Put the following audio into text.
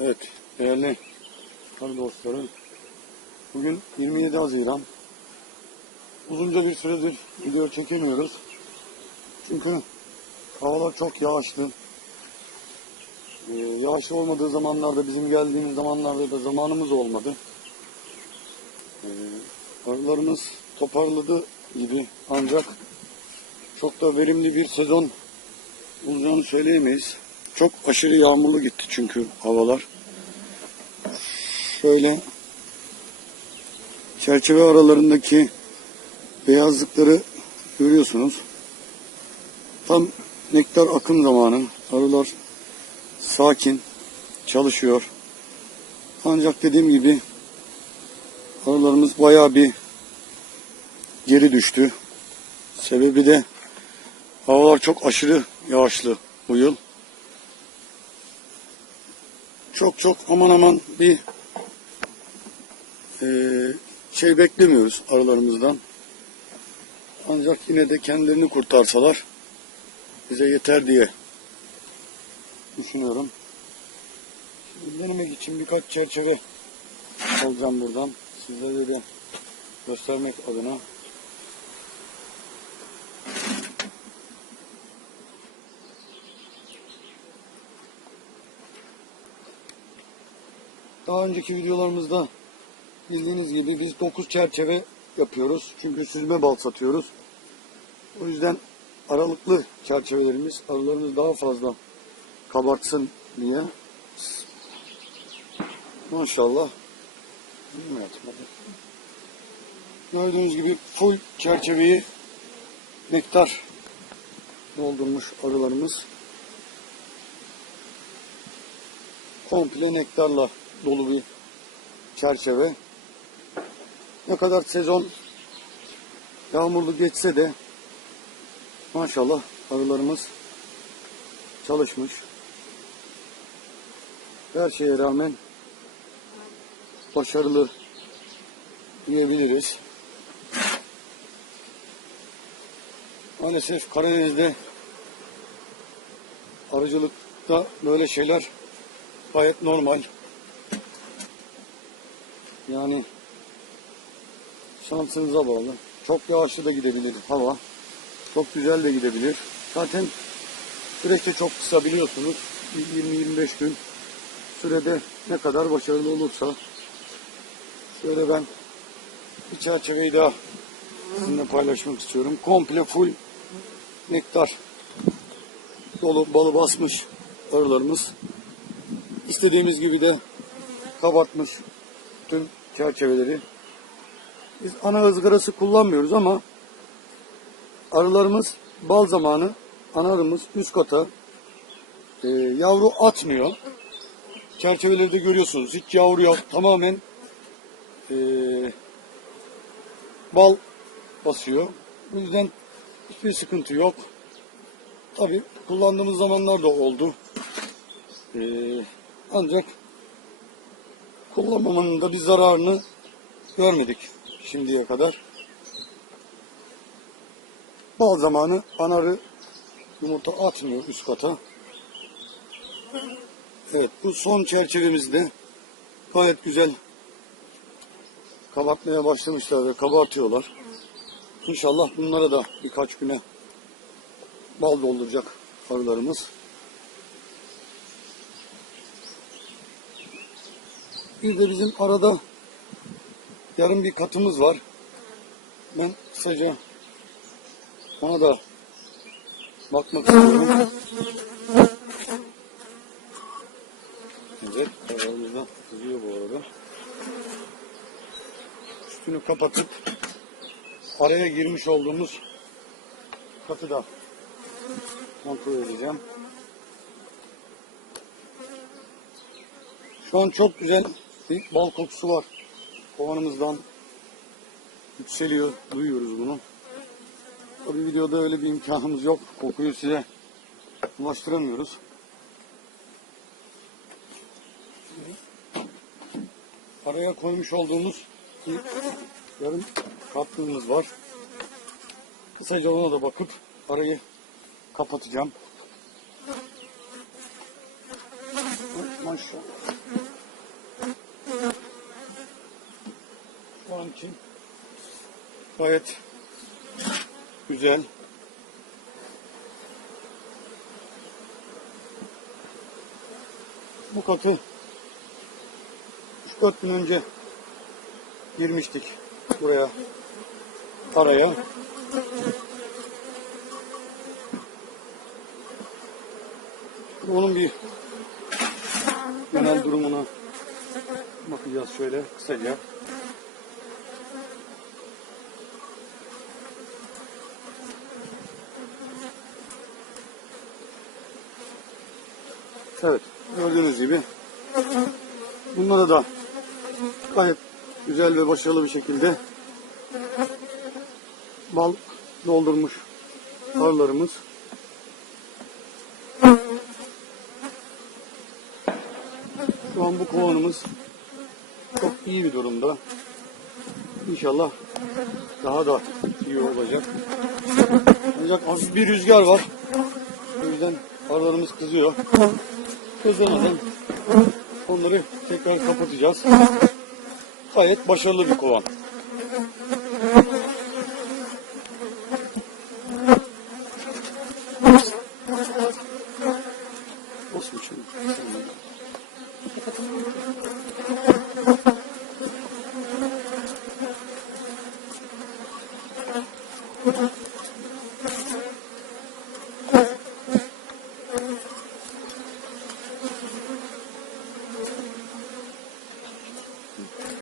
Evet, değerli arı dostları. Bugün 27 Haziran. Uzunca bir süredir video çekemiyoruz. Çünkü havalar çok yağışlı. Ee, yağışlı olmadığı zamanlarda, bizim geldiğimiz zamanlarda da zamanımız olmadı. Ee, arılarımız toparladı gibi ancak çok da verimli bir sezon olacağını söyleyemeyiz. Çok aşırı yağmurlu gitti çünkü havalar. Şöyle çerçeve aralarındaki beyazlıkları görüyorsunuz. Tam nektar akım zamanı. Arılar sakin çalışıyor. Ancak dediğim gibi arılarımız bayağı bir geri düştü. Sebebi de havalar çok aşırı yağışlı bu yıl. Çok çok aman aman bir eee, şey beklemiyoruz arılarımızdan. Ancak yine de kendilerini kurtarsalar bize yeter diye düşünüyorum. Şimdi denemek için birkaç çerçeve alacağım buradan. Sizlere de göstermek adına. Daha önceki videolarımızda bildiğiniz gibi biz 9 çerçeve yapıyoruz. Çünkü süzme bal satıyoruz. O yüzden aralıklı çerçevelerimiz arılarımız daha fazla kabartsın diye. Maşallah. Gördüğünüz gibi full çerçeveyi nektar doldurmuş arılarımız. Komple nektarla dolu bir çerçeve. Ne kadar sezon yağmurlu geçse de maşallah arılarımız çalışmış. Her şeye rağmen başarılı diyebiliriz. Maalesef Karadeniz'de arıcılıkta böyle şeyler gayet normal. Yani şansınıza bağlı. Çok yağışlı da gidebilir hava. Çok güzel de gidebilir. Zaten süreç de çok kısa biliyorsunuz. 20-25 gün sürede ne kadar başarılı olursa şöyle ben bir çerçeveyi daha sizinle paylaşmak istiyorum. Komple full nektar dolu balı basmış arılarımız. İstediğimiz gibi de kabartmış tüm çerçeveleri. Biz ana ızgarası kullanmıyoruz ama arılarımız bal zamanı ana arımız üst kata e, yavru atmıyor. Çerçeveleri de görüyorsunuz. Hiç yavru yok. Tamamen e, bal basıyor. Bu yüzden hiçbir sıkıntı yok. Tabi kullandığımız zamanlar da oldu. E, ancak kullanmamanın da bir zararını görmedik şimdiye kadar. Bal zamanı anarı yumurta atmıyor üst kata. Evet bu son çerçevemizde gayet güzel kabartmaya başlamışlar ve kabartıyorlar. İnşallah bunlara da birkaç güne bal dolduracak arılarımız. Bir de bizim arada yarım bir katımız var. Ben kısaca ona da bakmak istiyorum. Evet, arabamız da kızıyor bu arada. Üstünü kapatıp araya girmiş olduğumuz katı da kontrol edeceğim. Şu an çok güzel bir bal kokusu var. Kovanımızdan yükseliyor. Duyuyoruz bunu. Tabii videoda öyle bir imkanımız yok. Kokuyu size ulaştıramıyoruz. Araya koymuş olduğumuz bir yarım katlığımız var. Kısaca ona da bakıp arayı kapatacağım. Maşallah. Şu an için gayet güzel. Bu katı 3-4 gün önce girmiştik buraya araya. Onun bir genel durumuna bakacağız şöyle kısaca. Evet, gördüğünüz gibi bunlara da gayet güzel ve başarılı bir şekilde bal doldurmuş arılarımız. Şu an bu kovanımız çok iyi bir durumda. İnşallah daha da iyi olacak. Ancak hafif bir rüzgar var. O yüzden arılarımız kızıyor. Kızmadan onları tekrar kapatacağız. Gayet başarılı bir kovan. Olsun şimdi.